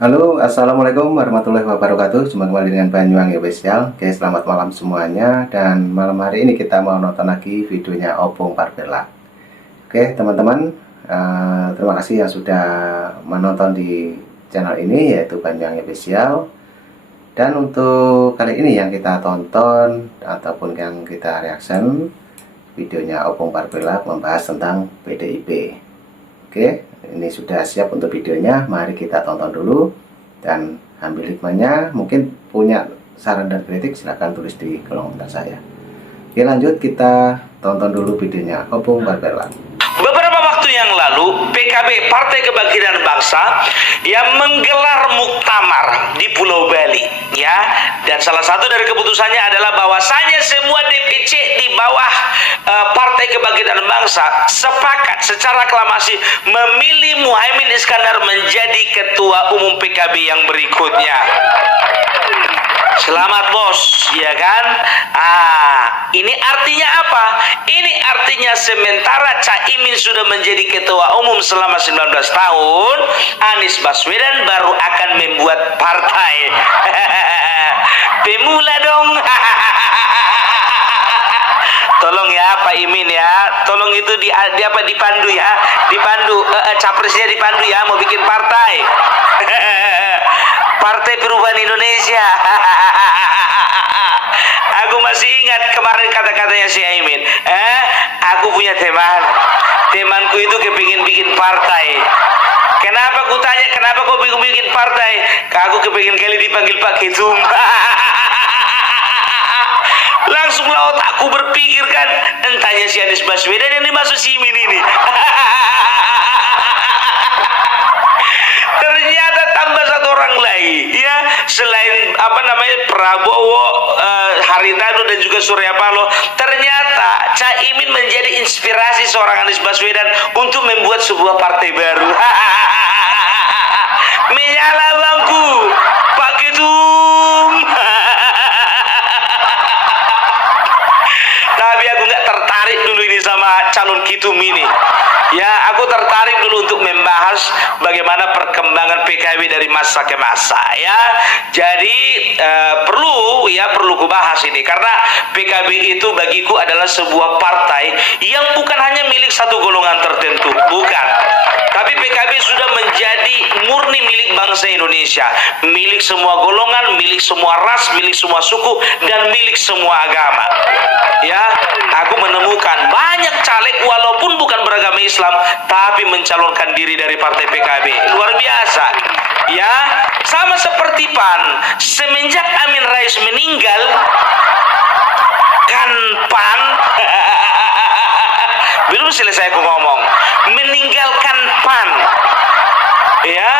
Halo, assalamualaikum warahmatullahi wabarakatuh. Jumpa kembali dengan Banyuwangi Official. Oke, selamat malam semuanya. Dan malam hari ini kita mau nonton lagi videonya Opung Parbella. Oke, teman-teman, terima kasih yang sudah menonton di channel ini, yaitu Banyuwangi Official. Dan untuk kali ini yang kita tonton ataupun yang kita reaction, videonya Opung Parbella membahas tentang PDIP. Oke, ini sudah siap untuk videonya. Mari kita tonton dulu dan ambil hikmahnya. Mungkin punya saran dan kritik, silahkan tulis di kolom komentar saya. Oke, lanjut kita tonton dulu videonya Opung Parbella. Beberapa waktu yang lalu, PKB Partai Kebangkitan Bangsa yang menggelar muktamar di Pulau Bali, ya. Dan salah satu dari keputusannya adalah bahwasanya semua DPC di bawah Partai Kebangkitan Bangsa sepakat secara aklamasi memilih Muhaimin Iskandar menjadi ketua umum PKB yang berikutnya. Selamat bos, ya kan? Ini artinya apa? Ini artinya sementara Caimin sudah menjadi ketua umum selama 19 tahun, Anies Baswedan baru akan membuat partai. Pemula dong. Tolong ya Pak Imin ya, tolong itu dipandu ya, capresnya dipandu ya, mau bikin partai. Partai Perubahan Indonesia. Aku masih ingat kemarin kata-katanya si Aimin. Aku punya temanku itu kepingin bikin partai. Kenapa ku tanya, kenapa kau bikin partai? Aku kepingin kali dipanggil Pak Ketum. Langsunglah otakku berpikir kan, entahnya si Anies Baswedan yang dimaksud si Imin ini. Ternyata tambah satu orang lagi, ya, selain Prabowo, Haritanu dan juga Surya Paloh. Ternyata Caimin menjadi inspirasi seorang Anies Baswedan untuk membuat sebuah partai baru. Menyala bangku, Pak Ketum. Tapi aku nggak tertarik dulu ini sama calon Ketum ini. Ya, aku tertarik dulu untuk membahas bagaimana perkembangan PKB dari masa ke masa, ya. Jadi perlu kubahas ini karena PKB itu bagiku adalah sebuah partai yang bukan hanya milik satu golongan tertentu, bukan. Tapi PKB sudah menjadi murni milik bangsa Indonesia, milik semua golongan, milik semua ras, milik semua suku, dan milik semua agama. Ya, aku menemukan banyak caleg walaupun bukan beragama Islam, tapi mencalonkan diri dari partai PKB. Luar biasa. Ya, sama seperti PAN. Semenjak Amin Rais meninggal, kan PAN belum selesai aku ngomong, meninggalkan PAN, ya,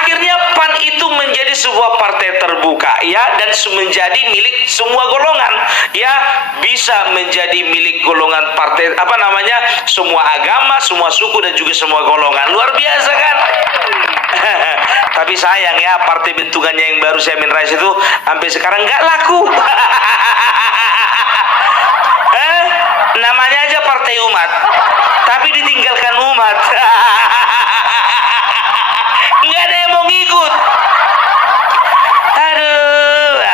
akhirnya PAN itu menjadi sebuah partai terbuka, ya, dan menjadi milik semua golongan, ya, bisa menjadi milik golongan partai semua agama, semua suku dan juga semua golongan. Luar biasa kan? Tapi sayang ya, partai bentukannya yang baru Amin Rais itu sampai sekarang nggak laku. Namanya aja partai umat, tapi ditinggalkan umat. Nggak ada yang mau ngikut.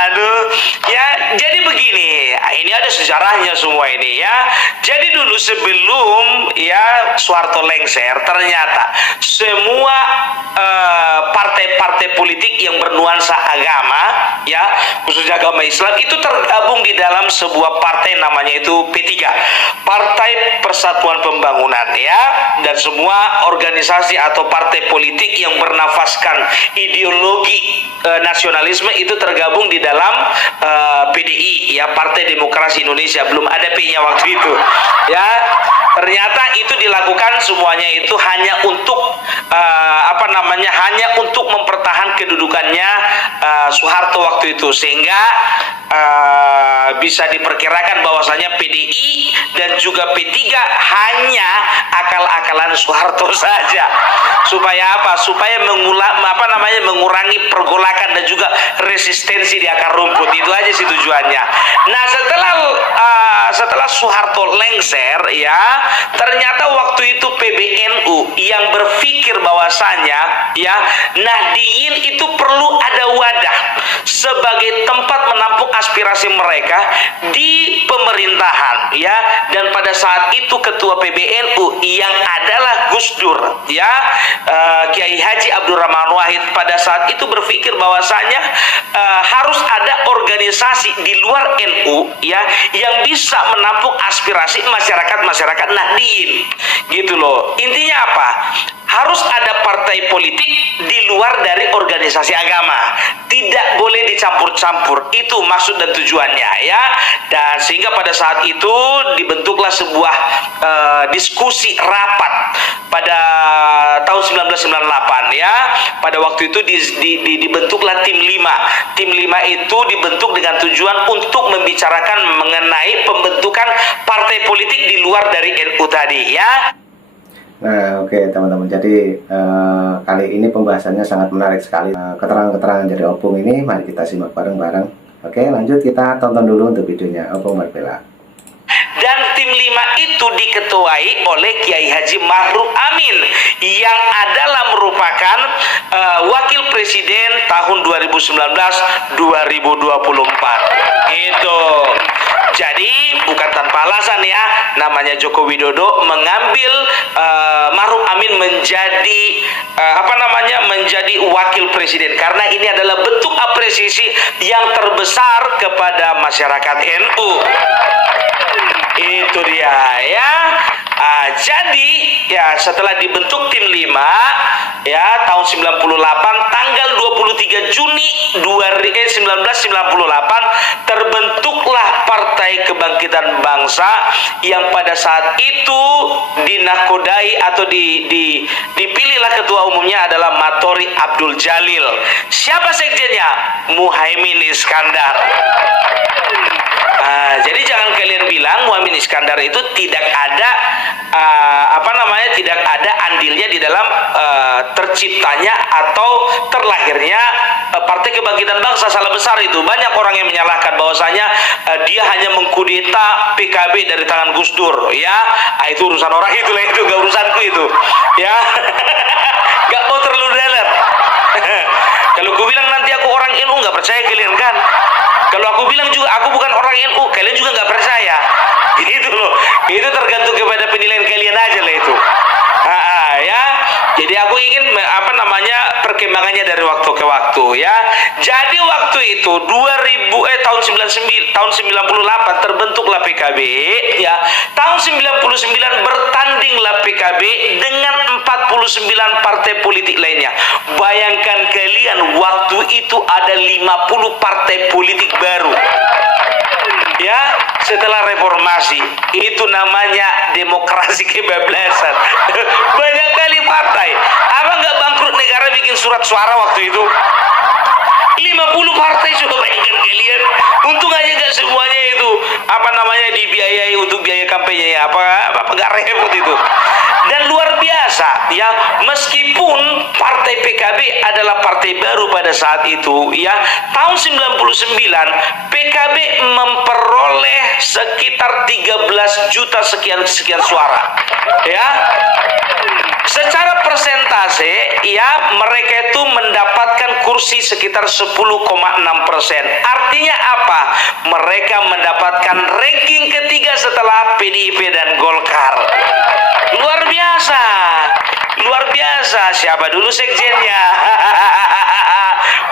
Aduh. Ya, jadi begini. Ini ada sejarahnya semua ini, ya. Jadi dulu sebelum ya Soeharto lengser, ternyata semua partai-partai politik yang bernuansa agama, ya, khususnya agama Islam itu tergabung di dalam sebuah partai namanya itu P3, Partai Persatuan Pembangunan, ya, dan semua organisasi atau partai politik yang bernafaskan ideologi nasionalisme itu tergabung di dalam PDI, ya, Partai Demokrasi Indonesia. Belum ada P-nya waktu itu, ya. Ternyata itu dilakukan semuanya itu hanya untuk hanya untuk mempertahankan kedudukannya Soeharto waktu itu, sehingga bisa diperkirakan bahwasanya PDI dan juga P3 hanya akal-akalan Soeharto saja. Supaya apa? Supaya mengurangi pergolakan dan juga resistensi di akar rumput. Itu aja sih tujuannya. Nah, setelah Soeharto lengser, ya, ternyata waktu itu PBNU yang berpikir bahwasanya ya Nahdiyin itu perlu ada wadah sebagai tempat menampung aspirasi mereka di pemerintahan ya, dan pada saat itu ketua PBNU yang adalah Gus Dur ya, Kiai Haji Abdurrahman Wahid pada saat itu berpikir bahwasanya harus ada organisasi di luar NU ya yang bisa menampung aspirasi masyarakat Nahdiyin gitu loh. Intinya apa? Harus ada partai politik di luar dari organisasi agama, tidak boleh dicampur-campur, itu maksud dan tujuannya ya. Dan sehingga pada saat itu dibentuklah sebuah diskusi rapat pada tahun 1998 ya. Pada waktu itu dibentuklah tim 5. Tim 5 itu dibentuk dengan tujuan untuk membicarakan mengenai pembentukan partai politik di luar dari NU tadi ya. Nah, oke teman-teman. Jadi kali ini pembahasannya sangat menarik sekali. Keterangan-keterangan dari Opung ini mari kita simak bareng-bareng. Oke, lanjut kita tonton dulu untuk videonya Opung berbela. Dan tim 5 itu diketuai oleh Kiai Haji Ma'ruf Amin yang adalah merupakan wakil presiden tahun 2019-2024 gitu. Jadi bukan tanpa alasan ya, namanya Joko Widodo mengambil Ma'ruf Amin menjadi menjadi wakil presiden karena ini adalah bentuk apresiasi yang terbesar kepada masyarakat NU. Itu dia ya. Jadi ya setelah dibentuk tim 5 ya tahun 98 tanggal 23 Juni 1998 terbentuklah Partai Kebangkitan Bangsa yang pada saat itu dinakodai atau dipilihlah ketua umumnya adalah Matori Abdul Jalil. Siapa sekjennya? Muhaimin Iskandar. Jadi jangan kalian bilang Muhaimin Iskandar itu tidak ada tidak ada andilnya di dalam terciptanya atau terlahirnya Partai Kebangkitan Bangsa. Salah besar itu. Banyak orang yang menyalahkan bahwasanya dia hanya mengkudeta PKB dari tangan Gus Dur ya. Itu urusan orang itu lah, itu gak urusanku itu ya. Gak mau terlalu dalam. Kalau aku bilang nanti aku orang NU gak percaya kalian kan. Kalau aku bilang juga aku bukan orang NU, kalian juga nggak percaya. Itu loh. Itu tergantung kepada penilaian kalian aja lah itu. Ya. Jadi aku ingin perkembangannya dari waktu ke waktu ya. Jadi waktu itu tahun 98 terbentuklah PKB ya. Tahun 99 bertandinglah PKB dengan 49 partai politik lainnya. Bayangkan kalian waktu itu ada 50 partai politik baru. Ya, setelah reformasi itu namanya demokrasi kebablasan. Banyak kali partai. Apa nggak bangkrut negara bikin surat suara waktu itu? 50 partai, coba bayangkan kalian. Untung aja nggak semuanya itu dibiayai untuk biaya kampanye ya. Apa nggak repot itu? Dan luar biasa ya, meskipun partai PKB adalah partai baru pada saat itu ya, tahun 99 PKB memperoleh sekitar 13 juta sekian suara ya. Secara persentase ya, mereka itu mendapatkan kursi sekitar 10,6%. Artinya apa? Mereka mendapatkan ranking ketiga setelah PDIP dan Golkar. Luar biasa. Luar biasa. Siapa dulu sekjennya?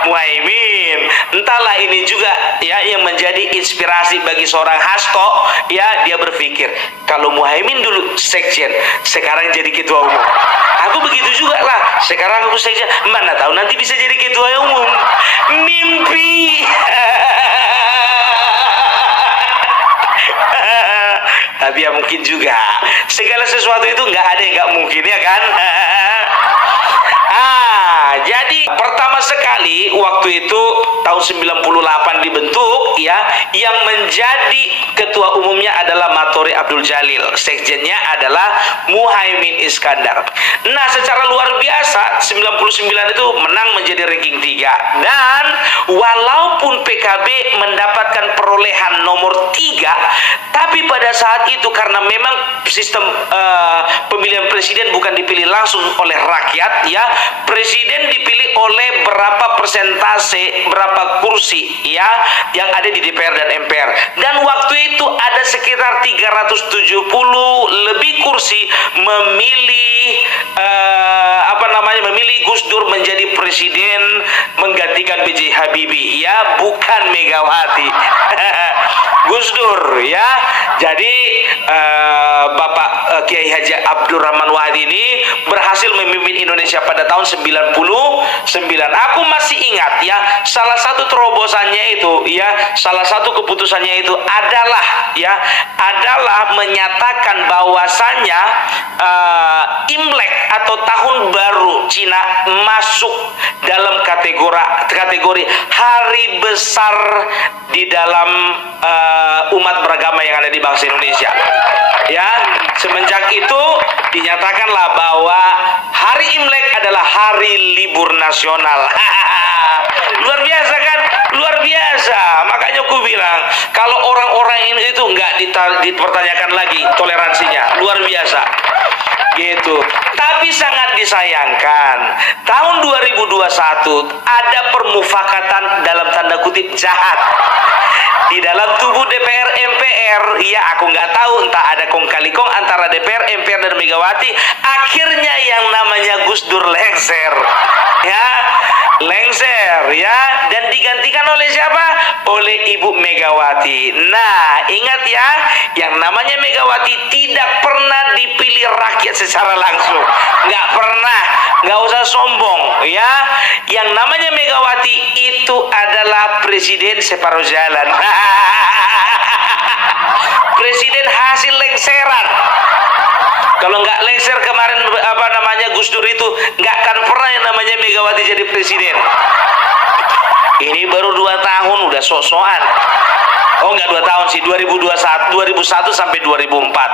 Muhaimin. Entahlah ini juga ya yang menjadi inspirasi bagi seorang Hasto ya, dia berpikir kalau Muhaimin dulu sekjen, sekarang jadi ketua umum. Aku begitu juga lah. Sekarang aku sekjen, mana tahu nanti bisa jadi ketua umum. Mimpi. Tapi ya mungkin juga segala sesuatu itu nggak ada yang nggak mungkin ya kan. Jadi pertama sekali waktu itu tahun 98 dibentuk ya, yang menjadi ketua umumnya adalah Matori Abdul Jalil, sekjennya adalah Muhaimin Iskandar. Nah, secara luar biasa 99 itu menang menjadi ranking 3, dan walaupun PKB mendapatkan perolehan nomor 3, tapi pada saat itu karena memang sistem pemilihan presiden bukan dipilih langsung oleh rakyat ya, presiden dipilih oleh berapa persentase, berapa kursi ya yang ada di DPR dan MPR, dan waktu itu ada sekitar 370 lebih kursi memilih memilih Gus Dur menjadi presiden menggantikan B.J. Habibie ya, bukan Megawati. Gus Dur ya. Jadi Bapak Kiai Haji Abdurrahman Wahid ini berhasil memimpin Indonesia pada tahun 99. Aku masih ingat ya, salah satu terobosannya itu ya, salah satu keputusannya itu adalah menyatakan bahwasannya Imlek atau tahun baru Cina masuk dalam kategori hari besar di dalam umat beragama yang ada di bangsa Indonesia. Ya, semenjak itu dinyatakanlah bahwa hari Imlek adalah hari libur nasional. Luar biasa kan? Luar biasa. Makanya aku bilang, kalau orang-orang ini itu nggak dipertanyakan lagi toleransinya, luar biasa. Gitu. Tapi sangat disayangkan, tahun 2021 ada permufakatan dalam tanda kutip jahat di dalam tubuh DPR MPR. Ya, aku nggak tahu, entah ada kong kali kong antara DPR MPR dan Megawati, akhirnya yang namanya Gus Dur lengser ya, dan digantikan oleh siapa? Oleh Ibu Megawati. Nah, ingat ya, yang namanya Megawati tidak pernah dipilih rakyat secara langsung, nggak pernah, nggak usah sombong ya. Yang namanya Megawati itu adalah presiden separuh jalan. Presiden hasil lengseran. Kalau nggak lengser kemarin Gus Dur itu, nggak akan pernah yang namanya Megawati jadi presiden. Ini baru 2 tahun udah sok-sokan. Oh, nggak 2 tahun sih, 2001 sampai 2004,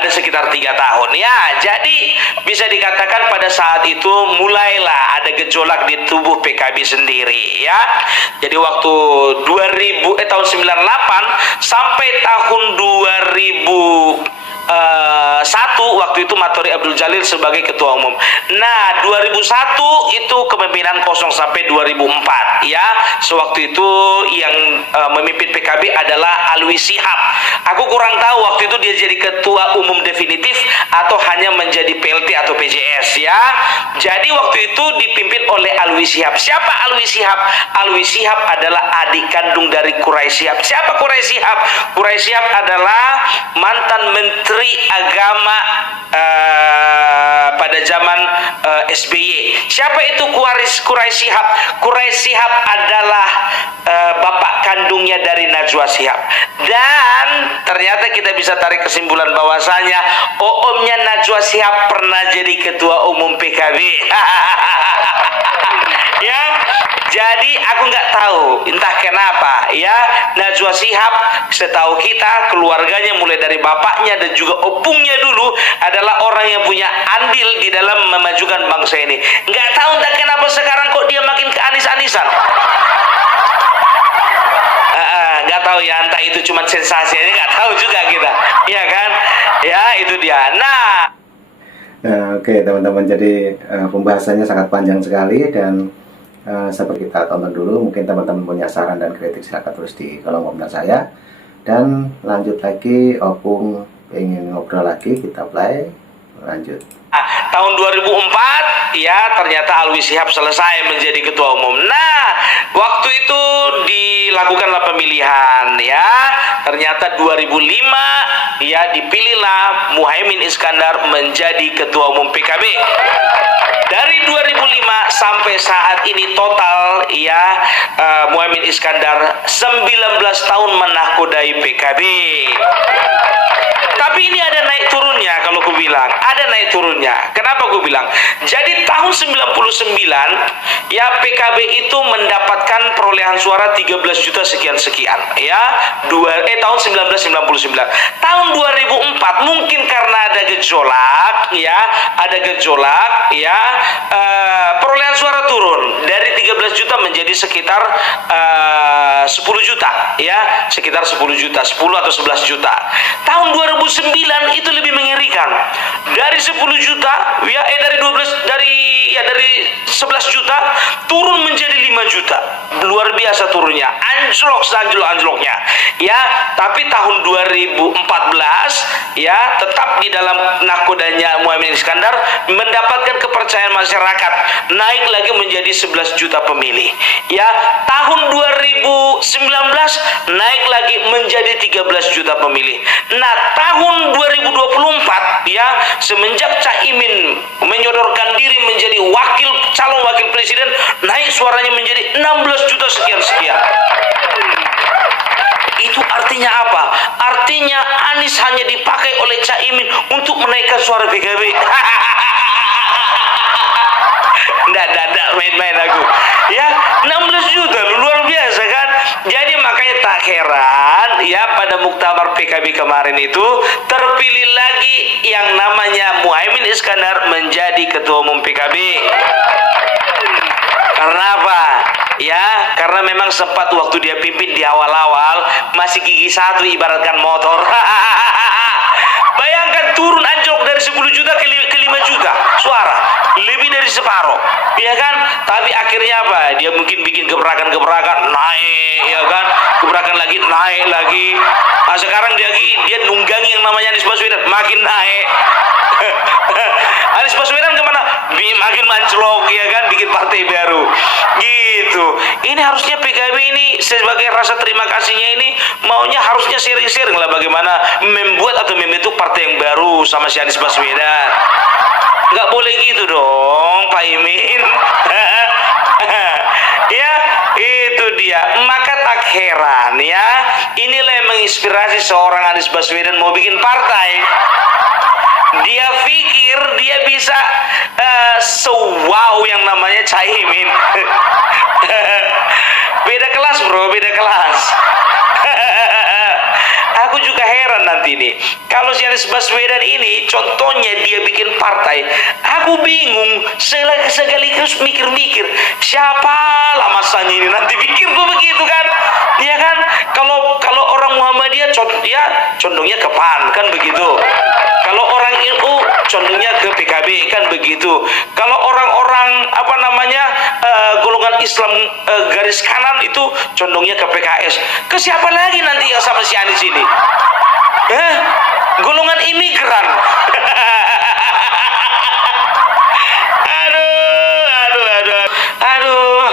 ada sekitar 3 tahun ya. Jadi bisa dikatakan pada saat itu mulailah ada gejolak di tubuh PKB sendiri ya. Jadi waktu tahun 98 sampai tahun 2001, waktu itu Matori Abdul Jalil sebagai ketua umum. Nah, 2001 itu kepemimpinan kosong sampai 2004 ya. Sewaktu itu yang memimpin PKB adalah Alwi Shihab. Aku kurang tahu waktu itu dia jadi ketua umum definitif atau hanya menjadi PLT atau PJS ya. Jadi waktu itu dipimpin oleh Alwi Shihab. Siapa Alwi Shihab? Alwi Shihab adalah adik kandung dari Quraish Shihab. Siapa Quraish Shihab? Quraish Shihab adalah mantan Menteri Agama pada zaman SBY. Siapa itu Quraish Shihab? Quraish Shihab adalah bapak kandungnya dari Najwa Shihab. Dan ternyata kita bisa tarik kesimpulan bahwasanya omnya Najwa Shihab pernah jadi ketua umum PKB. Ya, jadi aku nggak tahu entah kenapa ya, Najwa Shihab setahu kita keluarganya mulai dari bapaknya dan juga opungnya dulu adalah orang yang punya andil di dalam memajukan bangsa ini. Nggak tahu entah kenapa sekarang kok dia makin ke anis-anisan. Nggak tahu ya, entah itu cuma sensasi aja, nggak tahu juga kita, iya kan? Ya, itu dia. Oke, teman-teman, jadi pembahasannya sangat panjang sekali dan seperti kita tonton dulu. Mungkin teman-teman punya saran dan kritik silakan tulis di kolom komentar saya. Dan lanjut lagi, Opung ingin ngobrol lagi, kita play, lanjut. Tahun 2004 ya, ternyata Alwi Shihab selesai menjadi ketua umum. Nah, waktu itu dilakukanlah pemilihan ya. Ternyata 2005 ya dipilihlah Muhaimin Iskandar menjadi ketua umum PKB. Dari 2005 sampai saat ini total ya, Muhaimin Iskandar 19 tahun menakodai PKB. Tapi ini ada naik turunnya, kalau aku bilang ada naik turunnya. Kenapa aku bilang? Jadi tahun 99 ya PKB itu mendapatkan perolehan suara 13 juta sekian-sekian ya. Tahun 1999. Tahun 2004 mungkin karena ada gejolak ya, perolehan suara turun dari 13 juta menjadi sekitar 10 juta ya, sekitar 10 juta, 10 atau 11 juta. Tahun 2009 itu lebih mengerikan. Dari 10 juta ya dari 11 juta turun menjadi 5 juta. Luar biasa turunnya. Anjlok seanjlok-anjloknya. Ya, tapi tahun 2014 ya tetap di dalam nakodanya Muhaimin Iskandar mendapatkan kepercayaan masyarakat, naik lagi menjadi 11 juta pemilih. Ya, tahun 2019 naik lagi menjadi 13 juta pemilih. Nah, tahun 2024 ya, semenjak Caimin menyodorkan diri menjadi calon wakil presiden, naik suaranya menjadi 16 juta sekian-sekian. Itu artinya apa? Artinya Anies hanya dipakai oleh Caimin untuk menaikkan suara PKB. Nggak main-main aku. Ya, 16 juta luar biasa kan? Jadi makanya tak heran ya pada muktamar PKB kemarin itu terpilih lagi yang namanya Muhaimin Iskandar menjadi ketua umum PKB. Karena apa? Ya, karena memang sempat waktu dia pimpin di awal-awal masih gigi satu ibaratkan motor. Bayangkan turun anjlok dari 10 juta ke 5 juta suara, lebih dari separuh, ya kan? Tapi akhirnya apa? Dia mungkin bikin gebrakan-gebrakan, naik, ya kan? Gebrakan lagi, naik lagi. Nah, sekarang dia nunggangi yang namanya Anies Baswedan, makin naik. Anies Baswedan kemana? Makin mancelok, ya kan? Bikin partai baru, gitu. Ini harusnya PKB ini sebagai rasa terima kasihnya ini maunya harusnya sharing-sharing lah bagaimana membuat atau membentuk partai yang baru sama si Anies Baswedan. Nggak boleh gitu dong, Pak Imin. Ya, itu dia. Maka tak heran ya, inilah yang menginspirasi seorang Anies Baswedan mau bikin partai. Dia pikir dia bisa wow yang namanya Caimin. Beda kelas bro, beda kelas. Aku juga heran nanti nih, kalau si Anies Baswedan ini contohnya dia bikin partai, aku bingung sekaligus mikir-mikir siapa lah masanya ini nanti, pikirku begitu kan, ya kan? Kalau orang Muhammadiyah condongnya ke PAN kan begitu. Kalau orang NU condongnya ke PKB kan begitu. Kalau orang-orang golongan Islam garis kanan itu condongnya ke PKS. Ke siapa lagi nanti yang sama si Anies ini? Golongan imigran. Aduh.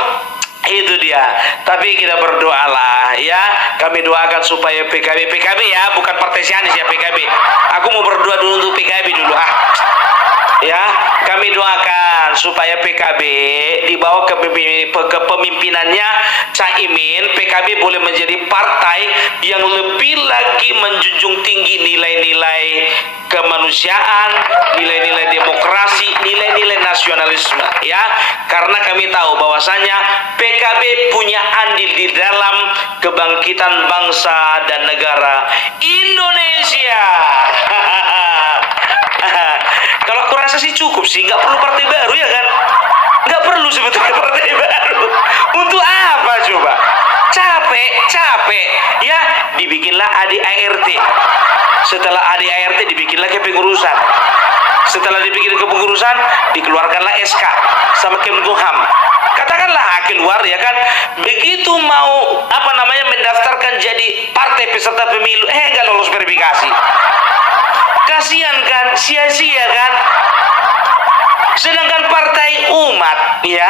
Itu dia. Tapi kita berdoalah ya. Kami doakan supaya PKB ya, bukan partai si Anies ya, PKB. Aku mau berdoa dulu untuk PKB dulu ya, kami doakan supaya PKB dibawa ke kepemimpinannya Caimin, PKB boleh menjadi partai yang lebih lagi menjunjung tinggi nilai-nilai kemanusiaan, nilai-nilai demokrasi, nilai-nilai nasionalisme ya. Karena kami tahu bahwasanya PKB punya andil di dalam kebangkitan bangsa dan negara Indonesia. Kalau aku rasa sih cukup sih, nggak perlu partai baru ya kan? Nggak perlu sebetulnya partai baru. Untuk apa coba? Capek ya, dibikinlah ADART. Setelah ADART dibikinlah kepengurusan. Setelah dibikin kepengurusan, dikeluarkanlah SK sama Kemenkumham. Katakanlah keluar ya kan, begitu mau mendaftarkan jadi partai peserta pemilu, nggak lolos verifikasi. Kasihan kan, sia-sia kan. Sedangkan partai umat ya,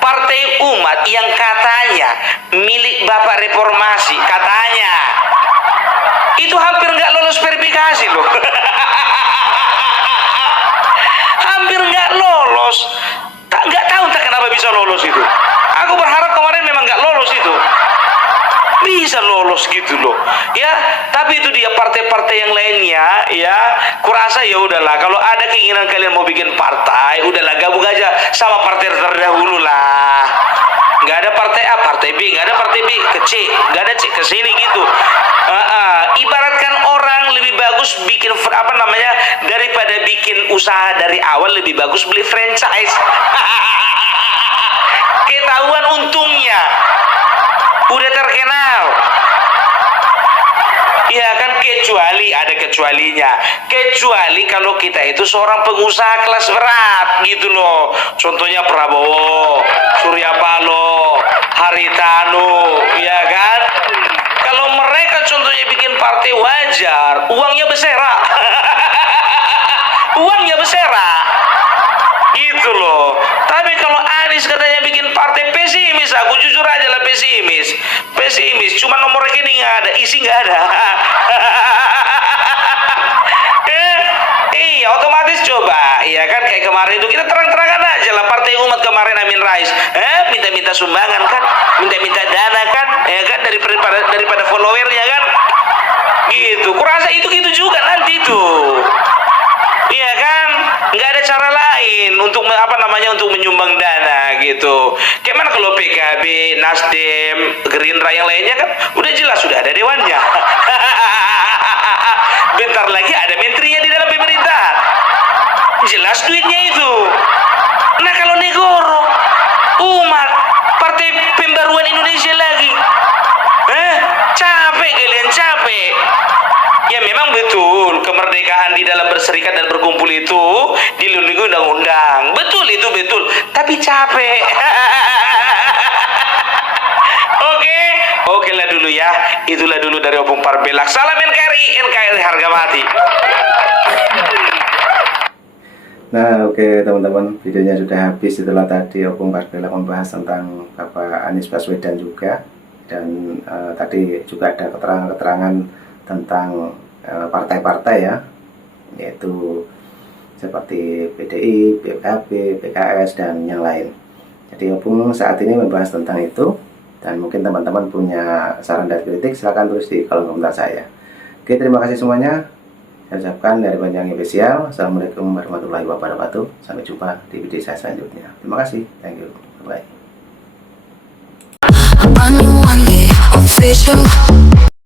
partai umat yang katanya milik Bapak Reformasi, katanya itu hampir nggak lolos verifikasi loh. Hampir nggak lolos. Nggak tahu entah kenapa bisa lolos itu. Aku berharap kemarin memang nggak lolos itu. Bisa lolos gitu loh ya. Tapi Tapi itu dia partai-partai yang lainnya, ya. Kurasa ya udahlah. Kalau ada keinginan kalian mau bikin partai, udahlah gabung aja sama partai terdahulu lah. Nggak ada partai A, partai B, nggak ada partai B ke C, nggak ada C ke sini gitu. Ibaratkan orang lebih bagus bikin daripada bikin usaha dari awal, lebih bagus beli franchise. Ketahuan untungnya, udah terkenal. Ya kan, kecuali ada kecualinya. Kecuali kalau kita itu seorang pengusaha kelas berat gitu loh. Contohnya Prabowo, Surya Paloh, Haritanu, ya kan? Kalau mereka contohnya bikin partai, wajar, uangnya bersera. Uangnya bersera. Gitu loh. Tapi kalau Anies katanya bikin partai, pesimis, aku jujur aja lah, pesimis. Cuma nomor rekening nggak ada, isi nggak ada. Iya, otomatis coba, iya kan, kayak kemarin itu kita terang-terangan aja lah, Partai Umat kemarin Amin Rais, minta-minta sumbangan kan, minta-minta dana kan, ya kan, daripada followernya kan, gitu. Kurasa itu gitu juga nanti tuh. Iya kan, nggak ada cara lain untuk untuk menyumbang dana gitu. Gimana kalau PKB, Nasdem, Gerindra yang lainnya kan udah jelas sudah ada dewannya. Bentar lagi ada menterinya di dalam pemerintahan. Jelas duitnya itu. Nah kalau Negoro, Umat, Partai Pembaruan Indonesia lagi, capek kalian, capek. Ya memang betul, kemerdekaan di dalam berserikat dan berkumpul itu dilindungi undang-undang. Betul itu, betul. Tapi capek. Oke lah dulu ya. Itulah dulu dari Opung Parpelak. Salam NKRI harga mati. Nah, oke teman-teman, videonya sudah habis. Setelah tadi Opung Parpelak membahas tentang Bapak Anies Baswedan juga, dan tadi juga ada keterangan-keterangan tentang partai-partai ya, yaitu seperti PDI, PKB, PKS, dan yang lain. Jadi Opung saat ini membahas tentang itu, dan mungkin teman-teman punya saran dan kritik, silahkan tulis di kolom komentar saya. Oke, terima kasih semuanya. Saya ucapkan dari Panjang Official, Assalamualaikum warahmatullahi wabarakatuh. Sampai jumpa di video saya selanjutnya. Terima kasih, thank you, bye.